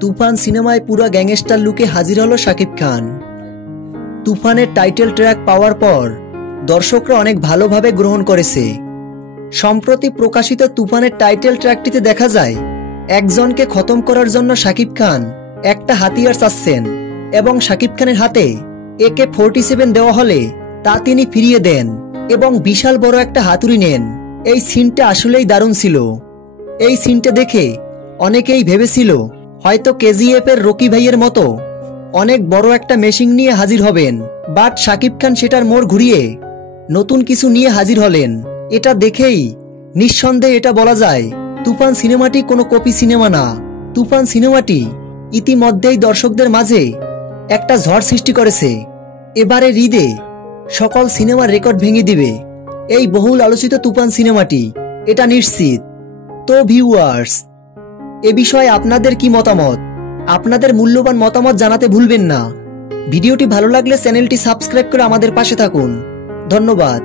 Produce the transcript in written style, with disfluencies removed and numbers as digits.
তুফান সিনেমায় পুরো গ্যাংস্টার লুকে হাজির হলো শাকিব খান। তুফানের টাইটেল ট্র্যাক পাওয়ার পর দর্শকরা অনেক ভালোভাবে গ্রহণ করেছে। সম্প্রতি প্রকাশিত তুফানের টাইটেল ট্র্যাকটিতে দেখা যায় একজনকে খতম করার জন্য শাকিব খান একটা হাতিয়ার চাচ্ছেন এবং শাকিব খানের হাতে AK-47 দেওয়া হলে তা তিনি ফিরিয়ে দেন এবং বিশাল বড় একটা হাতুড়ি নেন। এই সিনটা আসলেই দারুণ ছিল। এই সিনটা দেখে অনেকেই ভেবেছিল হয়তো KGF এর রকি ভাইয়ের মতো অনেক বড় একটা মেশিন নিয়ে হাজির হবেন, বাট শাকিব খান সেটার মোড় ঘুরিয়ে নতুন কিছু নিয়ে হাজির হলেন। এটা দেখেই নিঃসন্দেহে এটা বলা যায় তুফান সিনেমাটি কোনো কপি সিনেমা না। তুফান সিনেমাটি ইতিমধ্যেই দর্শকদের মাঝে একটা ঝড় সৃষ্টি করেছে। এবারে ঈদে সকল সিনেমার রেকর্ড ভেঙে দিবে এই বহুল আলোচিত তুফান সিনেমাটি, এটা নিশ্চিত। তো ভিউয়ার্স, এ বিষয়ে আপনাদের কি মতামত? আপনাদের মূল্যবান মতামত জানাতে ভুলবেন না। ভিডিওটি ভালো লাগলে চ্যানেলটি সাবস্ক্রাইব করে আমাদের পাশে থাকুন। ধন্যবাদ।